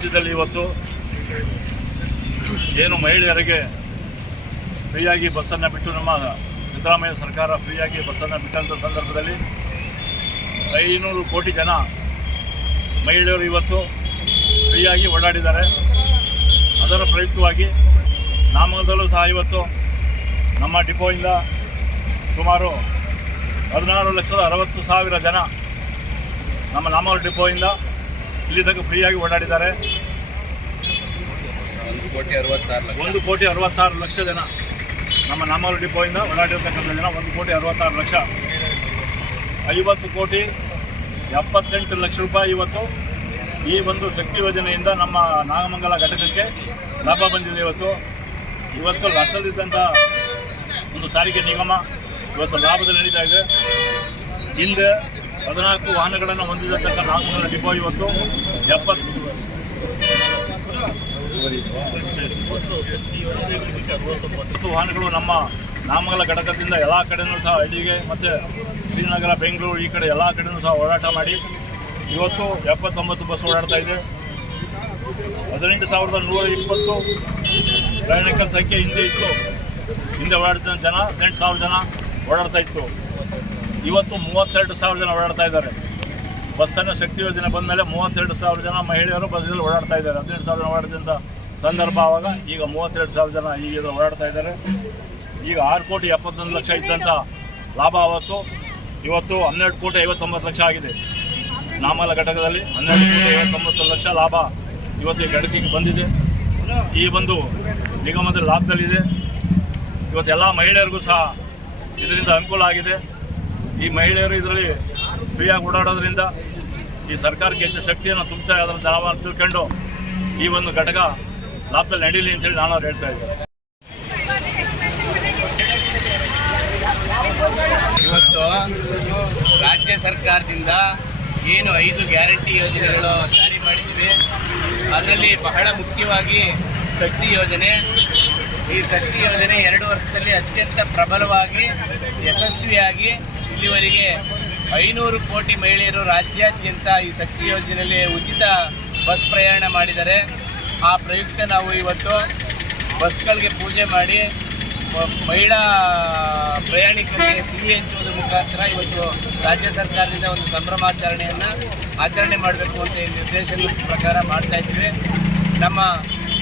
ರಾಜ್ಯದಲ್ಲಿ ಇವತ್ತು ಏನು ಮಹಿಳೆಯರಿಗೆ ಫ್ರೀಯಾಗಿ ಬಸ್ಸನ್ನು ಬಿಟ್ಟು ನಮ್ಮ ಸಿದ್ದರಾಮಯ್ಯ ಸರ್ಕಾರ ಫ್ರೀಯಾಗಿ ಬಸ್ಸನ್ನು ಬಿಟ್ಟಂಥ ಸಂದರ್ಭದಲ್ಲಿ 500 ಕೋಟಿ ಜನ ಮಹಿಳೆಯರು ಇವತ್ತು ಫ್ರೀಯಾಗಿ ಓಡಾಡಿದ್ದಾರೆ. ಅದರ ಪ್ರಯುಕ್ತವಾಗಿ ನಾಮಕದಲ್ಲೂ ಸಹ ಇವತ್ತು ನಮ್ಮ ಡಿಪೋಯಿಂದ ಸುಮಾರು 16,60,000 ಜನ ನಮ್ಮ ನಾಮಕಲ್ ಡಿಪೋಯಿಂದ ಇಲ್ಲಿ ತನಕ ಫ್ರೀಯಾಗಿ ಓಡಾಡಿದ್ದಾರೆ. 1,66,00,000 ಜನ ನಮ್ಮ ನಾಮಕಲ್ ಡಿಪೋಯಿಂದ ಓಡಾಡಿರ್ತಕ್ಕಂಥ ಜನ 1,66,00,000. 50,78,00,000 ರೂಪಾಯಿ ಇವತ್ತು ಈ ಒಂದು ಶಕ್ತಿ ಯೋಜನೆಯಿಂದ ನಮ್ಮ ನಾಗಮಂಗಲ ಘಟಕಕ್ಕೆ ಲಾಭ ಬಂದಿದೆ. ಇವತ್ತು ರಾಷ್ಟ್ರದಿದ್ದಂಥ ಒಂದು ಸಾರಿಗೆ ನಿಗಮ ಇವತ್ತು ಲಾಭದಲ್ಲಿ ನಡೀತಾ ಇದೆ. ಹಿಂದೆ 14 ವಾಹನಗಳನ್ನು ಹೊಂದಿರತಕ್ಕ ನಾಗಮಂಗಲ ಡಿಪೋ ಇವತ್ತು 70 ವಾಹನಗಳು ನಮ್ಮ ನಾಮಕಲ ಘಟಕದಿಂದ ಎಲ್ಲ ಕಡೆಯೂ ಸಹ ಹಳ್ಳಿಗೆ ಮತ್ತು ಶ್ರೀನಗರ, ಬೆಂಗಳೂರು ಈ ಕಡೆ ಎಲ್ಲ ಕಡೆಯೂ ಸಹ ಓಡಾಟ ಮಾಡಿ ಇವತ್ತು 79 ಬಸ್ ಓಡಾಡ್ತಾ ಇದೆ. 18,120 ಪ್ರಯಾಣಿಕರ ಸಂಖ್ಯೆ ಹಿಂದೆ ಓಡಾಡ್ತಿದ್ದ ಜನ 18,000 ಜನ ಓಡಾಡ್ತಾ ಇತ್ತು. ಇವತ್ತು 32,000 ಜನ ಓಡಾಡ್ತಾ ಇದ್ದಾರೆ. ಬಸ್ಸನ್ನು ಶಕ್ತಿ ಯೋಜನೆ ಬಂದ ಮೇಲೆ 32,000 ಜನ ಮಹಿಳೆಯರು ಬಸ್ಸಲ್ಲಿ ಓಡಾಡ್ತಾ ಇದ್ದಾರೆ. 18,000 ಜನ ಓಡಾಡಿದಂಥ ಸಂದರ್ಭ ಆವಾಗ ಈಗ 32,000 ಜನ ಈಗ ಓಡಾಡ್ತಾ ಇದ್ದಾರೆ. ಈಗ 6,71,00,000 ಇದ್ದಂಥ ಲಾಭ ಇವತ್ತು 12,59,00,000 ಆಗಿದೆ. ನಾಮಕಲ ಘಟಕದಲ್ಲಿ 12,59,00,000 ಲಾಭ ಇವತ್ತು ಈ ಘಟಕಕ್ಕೆ ಬಂದಿದೆ. ಈ ಒಂದು ನಿಗಮದ ಲಾಭದಲ್ಲಿದೆ. ಇವತ್ತು ಎಲ್ಲ ಮಹಿಳೆಯರಿಗೂ ಸಹ ಇದರಿಂದ ಅನುಕೂಲ ಆಗಿದೆ. ಈ ಮಹಿಳೆಯರು ಇದರಲ್ಲಿ ಫ್ರೀಯಾಗಿ ಓಡಾಡೋದ್ರಿಂದ ಈ ಸರ್ಕಾರಕ್ಕೆ ಹೆಚ್ಚು ಶಕ್ತಿಯನ್ನು ತುಂಬುತ್ತಾ ಅದನ್ನು ನಾವು ತಿಳ್ಕೊಂಡು ಈ ಒಂದು ಘಟಕ ಲಾಭದಲ್ಲಿ ನಡೀಲಿ ಅಂತೇಳಿ ನಾನು ಹೇಳ್ತಾ ಇದ್ದೇನೆ. ಇವತ್ತು ರಾಜ್ಯ ಸರ್ಕಾರದಿಂದ ಏನು 5 ಗ್ಯಾರಂಟಿ ಯೋಜನೆಗಳು ಜಾರಿ ಮಾಡಿದ್ದೀವಿ, ಅದರಲ್ಲಿ ಬಹಳ ಮುಖ್ಯವಾಗಿ ಶಕ್ತಿ ಯೋಜನೆ. ಈ ಶಕ್ತಿ ಯೋಜನೆ 2 ವರ್ಷದಲ್ಲಿ ಅತ್ಯಂತ ಪ್ರಬಲವಾಗಿ ಯಶಸ್ವಿಯಾಗಿ ಇಲ್ಲಿವರೆಗೆ 500 ಕೋಟಿ ಮಹಿಳೆಯರು ರಾಜ್ಯಾದ್ಯಂತ ಈ ಶಕ್ತಿ ಯೋಜನೆಯಲ್ಲಿ ಉಚಿತ ಬಸ್ ಪ್ರಯಾಣ ಮಾಡಿದ್ದಾರೆ. ಆ ಪ್ರಯುಕ್ತ ನಾವು ಇವತ್ತು ಬಸ್ಗಳಿಗೆ ಪೂಜೆ ಮಾಡಿ ಮಹಿಳಾ ಪ್ರಯಾಣಿಕರಿಗೆ ಸಿಹಿ ಹಂಚುವುದರ ಮುಖಾಂತರ ಇವತ್ತು ರಾಜ್ಯ ಸರ್ಕಾರದಿಂದ ಒಂದು ಸಂಭ್ರಮಾಚರಣೆಯನ್ನು ಆಚರಣೆ ಮಾಡಬೇಕು ಅಂತ ಈ ನಿರ್ದೇಶನದ ಪ್ರಕಾರ ಮಾಡ್ತಾ ಇದ್ದೀವಿ. ನಮ್ಮ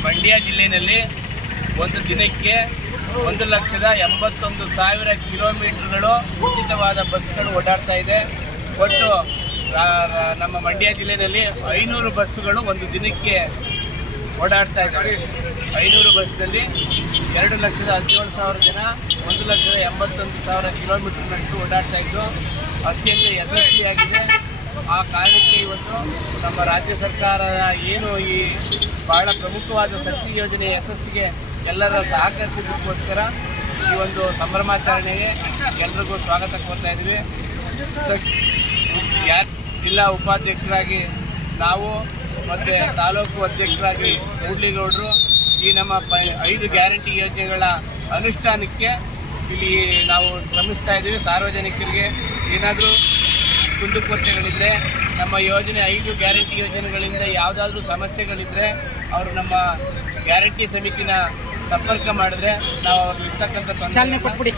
ಮಂಡ್ಯ ಜಿಲ್ಲೆಯಲ್ಲಿ ಒಂದು ದಿನಕ್ಕೆ 1,81,000 ಕಿಲೋಮೀಟರ್ಗಳು ಉಚಿತವಾದ ಬಸ್ಗಳು ಓಡಾಡ್ತಾ ಇದೆ. ಒಟ್ಟು ನಮ್ಮ ಮಂಡ್ಯ ಜಿಲ್ಲೆಯಲ್ಲಿ 500 ಬಸ್ಸುಗಳು ಒಂದು ದಿನಕ್ಕೆ ಓಡಾಡ್ತಾ ಇದ್ದಾರೆ. 500 ಬಸ್ನಲ್ಲಿ 2,17,000 ಜನ 1,81,000 ಕಿಲೋಮೀಟರ್ನಷ್ಟು ಓಡಾಡ್ತಾ ಇದ್ದು ಅತ್ಯಂತ ಯಶಸ್ವಿಯಾಗಿದೆ. ಆ ಕಾರಣಕ್ಕೆ ಇವತ್ತು ನಮ್ಮ ರಾಜ್ಯ ಸರ್ಕಾರ ಏನು ಈ ಬಹಳ ಪ್ರಮುಖವಾದ ಶಕ್ತಿ ಯೋಜನೆ ಯಶಸ್ಸಿಗೆ ಎಲ್ಲರ ಸಹಕರಿಸಿದ್ದಕ್ಕೋಸ್ಕರ ಈ ಒಂದು ಸಂಭ್ರಮಾಚರಣೆಗೆ ಎಲ್ಲರಿಗೂ ಸ್ವಾಗತ ಕೋರ್ತಾ ಇದ್ದೀವಿ. ಜಿಲ್ಲಾ ಉಪಾಧ್ಯಕ್ಷರಾಗಿ ನಾವು ಮತ್ತು ತಾಲೂಕು ಅಧ್ಯಕ್ಷರಾಗಿ ಮೂಡ್ಲಿಗೌಡರು ಈ ನಮ್ಮ 5 ಗ್ಯಾರಂಟಿ ಯೋಜನೆಗಳ ಅನುಷ್ಠಾನಕ್ಕೆ ಇಲ್ಲಿ ನಾವು ಶ್ರಮಿಸ್ತಾ ಇದ್ದೀವಿ. ಸಾರ್ವಜನಿಕರಿಗೆ ಏನಾದರೂ ಕುಂದುಕೊರತೆಗಳಿದ್ದರೆ ನಮ್ಮ ಯೋಜನೆ 5 ಗ್ಯಾರಂಟಿ ಯೋಜನೆಗಳಿಂದ ಯಾವುದಾದ್ರೂ ಸಮಸ್ಯೆಗಳಿದ್ದರೆ ಅವರು ನಮ್ಮ ಗ್ಯಾರಂಟಿ ಸಮಿತಿನ ಸಂಪರ್ಕ ಮಾಡಿದ್ರೆ ನಾವು ಅವ್ರು ಇರ್ತಕ್ಕಂಥ ತೊಂದರೆ